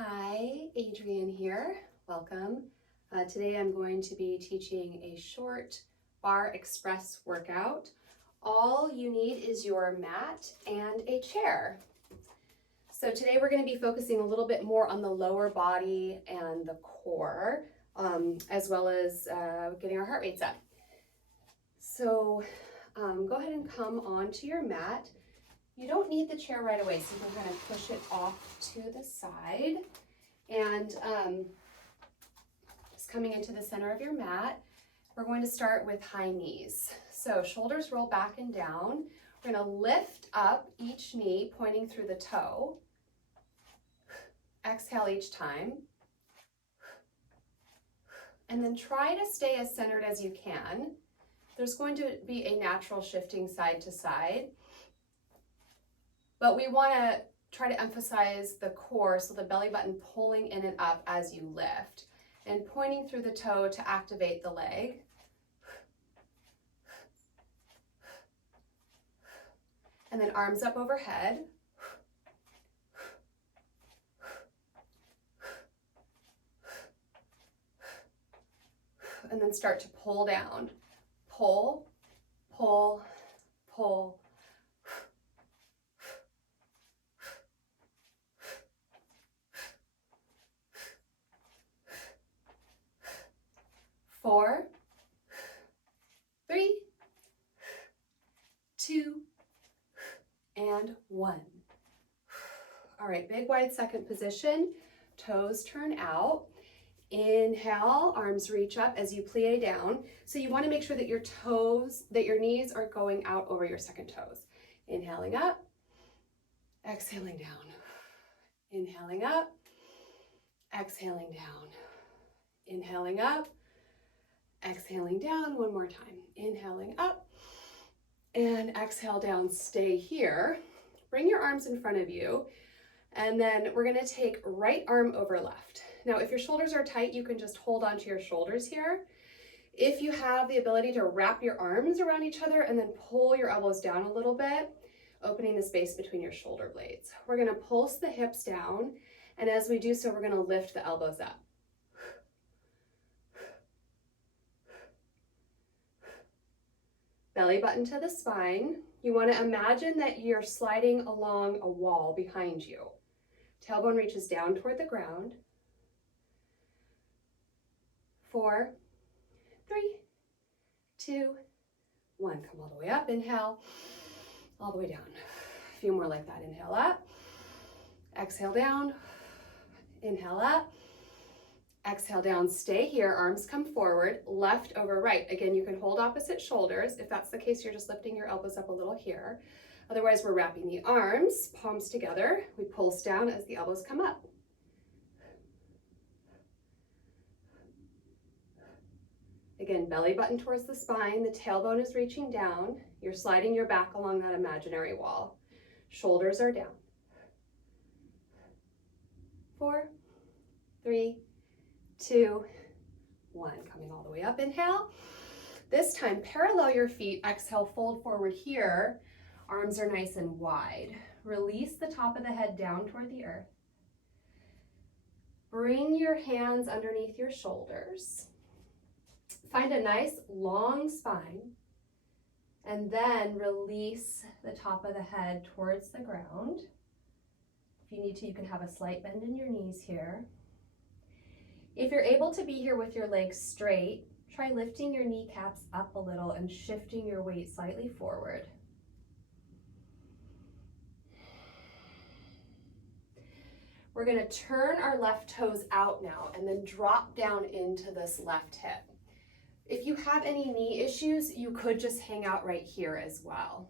Hi, Adrienne here. Welcome. Today I'm going to be teaching a short bar express workout. All you need is your mat and a chair. So today we're going to be focusing a little bit more on the lower body and the core, as well as getting our heart rates up. So go ahead and come onto your mat. You don't need the chair right away, so we're going to push it off to the side. And just coming into the center of your mat, we're going to start with high knees. So shoulders roll back and down. We're going to lift up each knee, pointing through the toe. Exhale each time. And then try to stay as centered as you can. There's going to be a natural shifting side to side, but we want to try to emphasize the core, so the belly button pulling in and up as you lift and pointing through the toe to activate the leg. And then arms up overhead. And then start to pull down. Pull, pull, pull. Four, three, two, and one. All right, big wide second position, toes turn out. Inhale, arms reach up as you plie down. So you want to make sure that your knees are going out over your second toes. Inhaling up, exhaling down. Inhaling up, exhaling down. Inhaling up, exhaling down one more time. Inhaling up and exhale down. Stay here. Bring your arms in front of you. And then we're going to take right arm over left. Now, if your shoulders are tight, you can just hold onto your shoulders here. If you have the ability to wrap your arms around each other and then pull your elbows down a little bit, opening the space between your shoulder blades. We're going to pulse the hips down. And as we do so, we're going to lift the elbows up. Belly button to the spine. You want to imagine that you're sliding along a wall behind you. Tailbone reaches down toward the ground. 4, 3, 2, 1. Come all the way up. Inhale. All the way down. A few more like that. Inhale up. Exhale down. Inhale up. Exhale down. Stay here. Arms come forward. Left over right. Again, you can hold opposite shoulders. If that's the case, you're just lifting your elbows up a little here. Otherwise, we're wrapping the arms, palms together. We pulse down as the elbows come up. Again, belly button towards the spine. The tailbone is reaching down. You're sliding your back along that imaginary wall. Shoulders are down. 4, 3, 2, 1. Coming all the way up. Inhale. This time, parallel your feet. Exhale, fold forward here. Arms are nice and wide. Release the top of the head down toward the earth. Bring your hands underneath your shoulders. Find a nice long spine. And then release the top of the head towards the ground. If you need to, you can have a slight bend in your knees here. If you're able to be here with your legs straight, try lifting your kneecaps up a little and shifting your weight slightly forward. We're going to turn our left toes out now and then drop down into this left hip. If you have any knee issues, you could just hang out right here as well.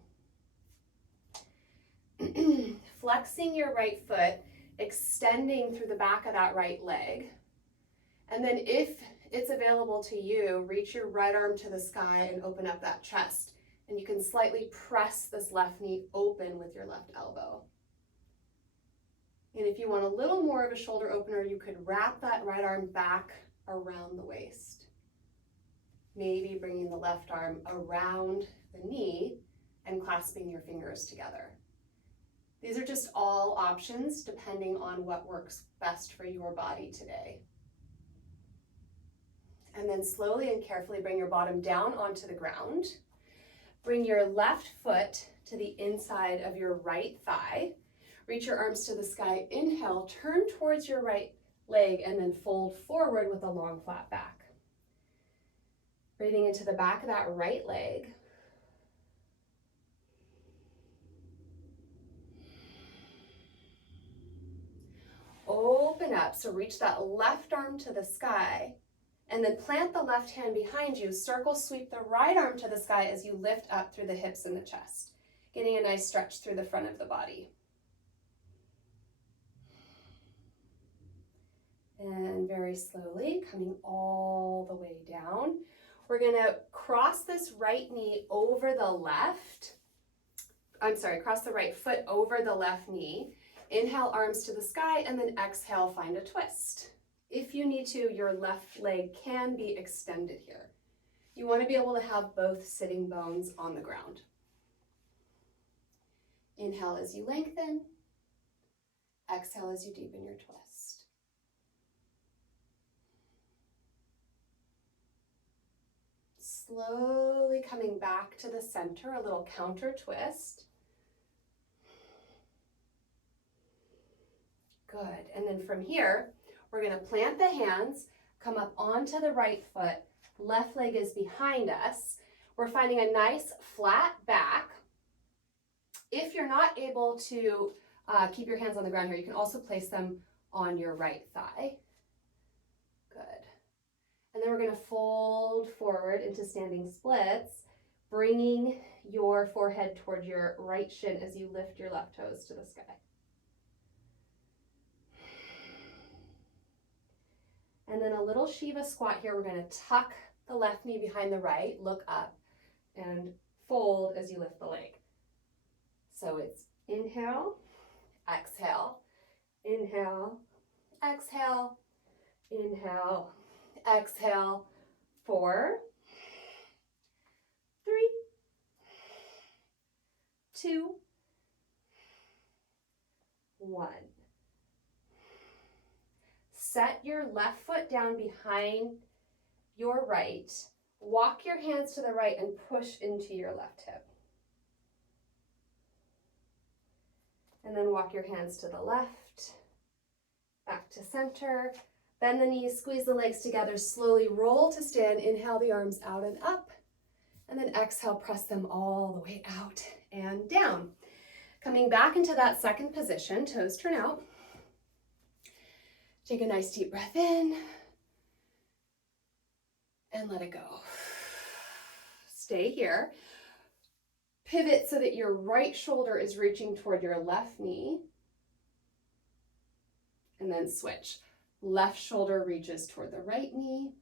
Flexing your right foot, extending through the back of that right leg. And then if it's available to you, reach your right arm to the sky and open up that chest. And you can slightly press this left knee open with your left elbow. And if you want a little more of a shoulder opener, you could wrap that right arm back around the waist. Maybe bringing the left arm around the knee and clasping your fingers together. These are just all options depending on what works best for your body today. And then slowly and carefully bring your bottom down onto the ground. Bring your left foot to the inside of your right thigh. Reach your arms to the sky. Inhale, turn towards your right leg and then fold forward with a long flat back. Breathing into the back of that right leg. Open up, so reach that left arm to the sky and then plant the left hand behind you. Circle sweep the right arm to the sky as you lift up through the hips and the chest, getting a nice stretch through the front of the body. And very slowly coming all the way down. We're gonna cross this right knee over the left. Cross the right foot over the left knee. Inhale, arms to the sky, and then exhale, find a twist. If you need to, your left leg can be extended here. You want to be able to have both sitting bones on the ground. Inhale as you lengthen. Exhale as you deepen your twist. Slowly coming back to the center, a little counter twist. Good, and then from here, we're gonna plant the hands, come up onto the right foot, left leg is behind us. We're finding a nice flat back. If you're not able to keep your hands on the ground here, you can also place them on your right thigh. Good. And then we're gonna fold forward into standing splits, bringing your forehead toward your right shin as you lift your left toes to the sky. And then a little Shiva squat here. We're going to tuck the left knee behind the right, look up, and fold as you lift the leg. So it's inhale, exhale, inhale, exhale, inhale, exhale. 4, 3, 2, 1. Set your left foot down behind your right. Walk your hands to the right and push into your left hip. And then walk your hands to the left, back to center. Bend the knees, squeeze the legs together, slowly roll to stand. Inhale the arms out and up. And then exhale, press them all the way out and down. Coming back into that second position, toes turn out. Take a nice deep breath in and let it go. Stay here. Pivot so that your right shoulder is reaching toward your left knee. And then switch. Left shoulder reaches toward the right knee.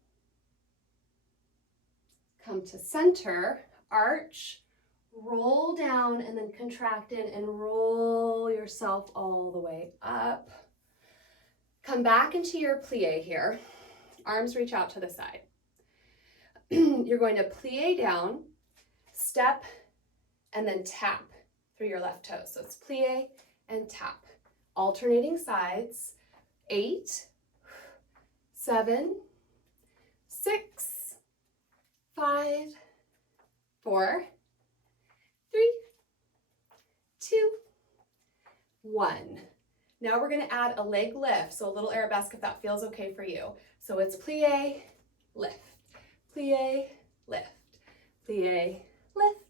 Come to center, arch, roll down, and then contract in and roll yourself all the way up. Come back into your plie here. Arms reach out to the side. You're going to plie down, step, and then tap through your left toe. So it's plie and tap. Alternating sides. 8, 7, 6, 5, 4, 3, 2, 1. Now we're going to add a leg lift, so a little arabesque if that feels okay for you. So it's plie, lift, plie, lift, plie, lift,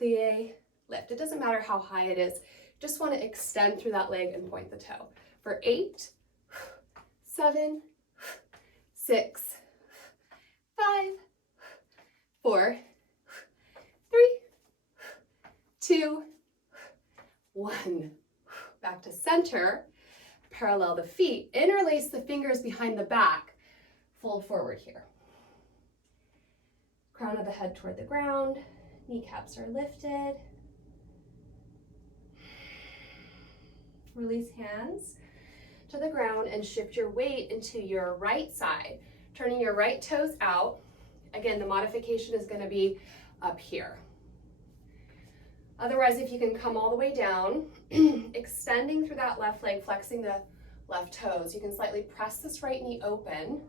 plie, lift. It doesn't matter how high it is. Just want to extend through that leg and point the toe. For 8, 7, 6, 5, 4, 3, 2, 1. Back to center, parallel the feet, interlace the fingers behind the back, fold forward here. Crown of the head toward the ground, kneecaps are lifted. Release hands to the ground and shift your weight into your right side, turning your right toes out. Again, the modification is going to be up here. Otherwise, if you can come all the way down, extending through that left leg, flexing the left toes, you can slightly press this right knee open,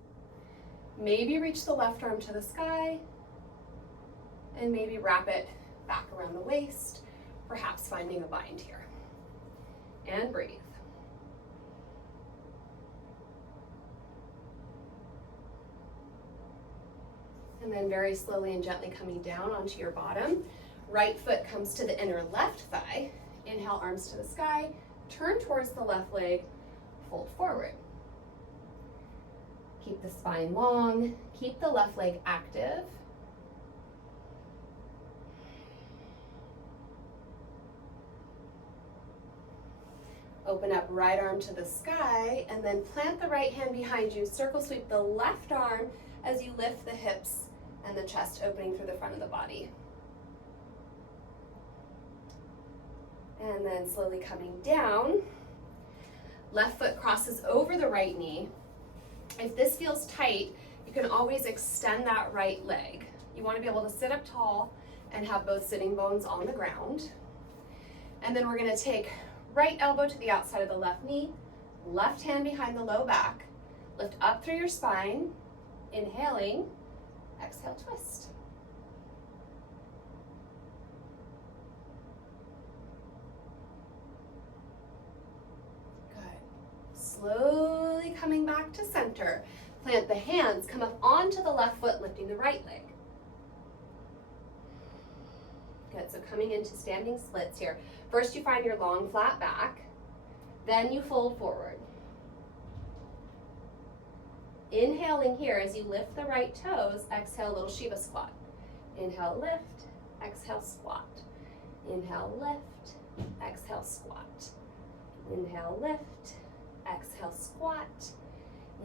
maybe reach the left arm to the sky, and maybe wrap it back around the waist, perhaps finding a bind here. And breathe. And then very slowly and gently coming down onto your bottom. Right foot comes to the inner left thigh. Inhale, arms to the sky. Turn towards the left leg, fold forward. Keep the spine long. Keep the left leg active. Open up right arm to the sky and then plant the right hand behind you. Circle sweep the left arm as you lift the hips and the chest opening through the front of the body. And then slowly coming down, left foot crosses over the right knee. If this feels tight, you can always extend that right leg. You want to be able to sit up tall and have both sitting bones on the ground. And then we're going to take right elbow to the outside of the left knee, left hand behind the low back, lift up through your spine, inhaling, exhale, twist. Good. Slowly coming back to center. Plant the hands, come up onto the left foot, lifting the right leg. Good, so coming into standing splits here. First you find your long flat back, then you fold forward. Inhaling here as you lift the right toes, exhale, little Shiva squat. Inhale, lift, exhale, squat. Inhale, lift, exhale, squat. Inhale, lift, exhale, squat.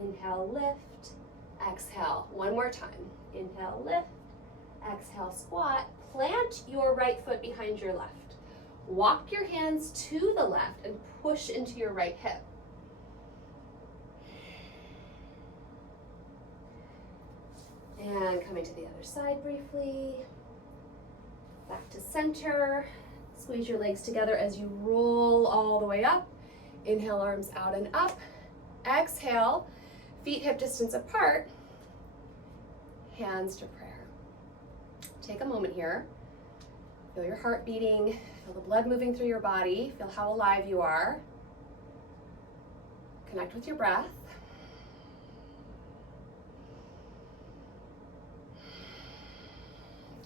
Inhale, lift, exhale. One more time. Inhale, lift, exhale, squat. Plant your right foot behind your left. Walk your hands to the left and push into your right hip. And coming to the other side briefly. Back to center. Squeeze your legs together as you roll all the way up. Inhale, arms out and up. Exhale, feet hip distance apart. Hands to prayer. Take a moment here. Feel your heart beating. Feel the blood moving through your body. Feel how alive you are. Connect with your breath.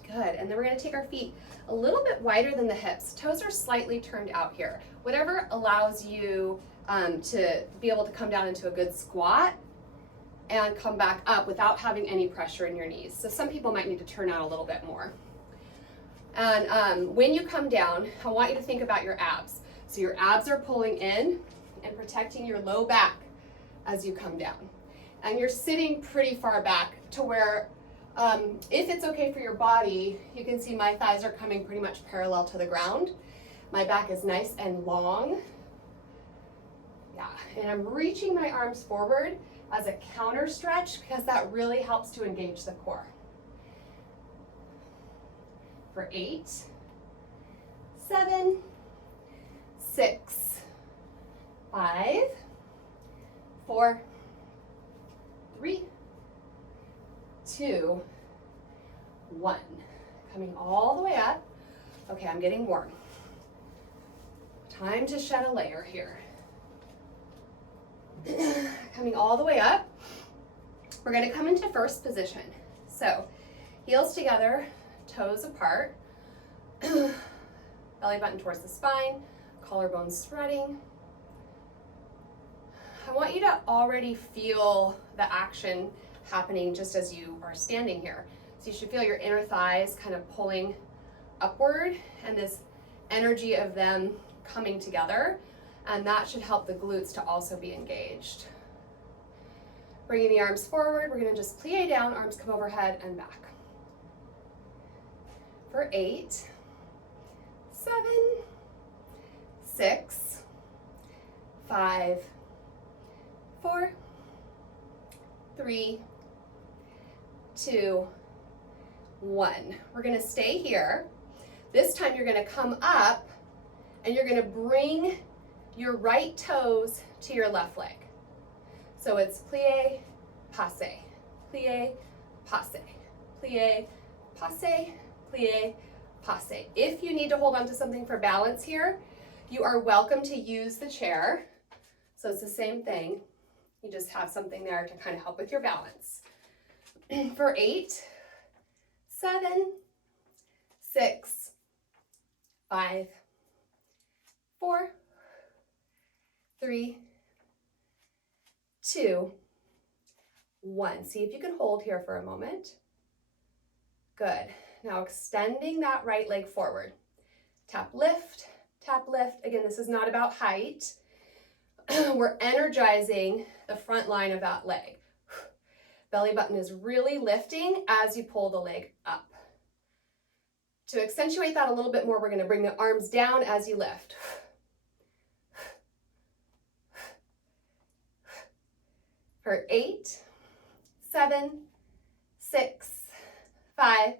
Good, and then we're gonna take our feet a little bit wider than the hips. Toes are slightly turned out here. Whatever allows you to be able to come down into a good squat and come back up without having any pressure in your knees. So some people might need to turn out a little bit more. And when you come down, I want you to think about your abs. So your abs are pulling in and protecting your low back as you come down. And you're sitting pretty far back to where if it's okay for your body, you can see my thighs are coming pretty much parallel to the ground. My back is nice and long. Yeah, and I'm reaching my arms forward as a counter stretch because that really helps to engage the core. For 8, 7, 6, 5, 4, 3, 2, 1. Coming all the way up. Okay, I'm getting warm. Time to shed a layer here. Coming all the way up. We're going to come into first position. So, heels together, toes apart, belly button towards the spine, collarbones spreading. I want you to already feel the action happening just as you are standing here. So you should feel your inner thighs kind of pulling upward and this energy of them coming together, and that should help the glutes to also be engaged. Bringing the arms forward, we're going to just plie down, arms come overhead and back. For 8, 7, 6, 5, 4, 3, 2, 1. We're going to stay here. This time you're gonna come up and you're gonna bring your right toes to your left leg. So it's plie, passe, plie, passe, plie, passe, plie, passe. If you need to hold on to something for balance here, you are welcome to use the chair. So it's the same thing. You just have something there to kind of help with your balance. For 8, 7, 6, 5, 4, 3, 2, 1. See if you can hold here for a moment. Good. Now extending that right leg forward. Tap, lift, tap, lift. Again, this is not about height. We're energizing the front line of that leg. Belly button is really lifting as you pull the leg up. To accentuate that a little bit more, we're going to bring the arms down as you lift. For 8, 7, 6, 5,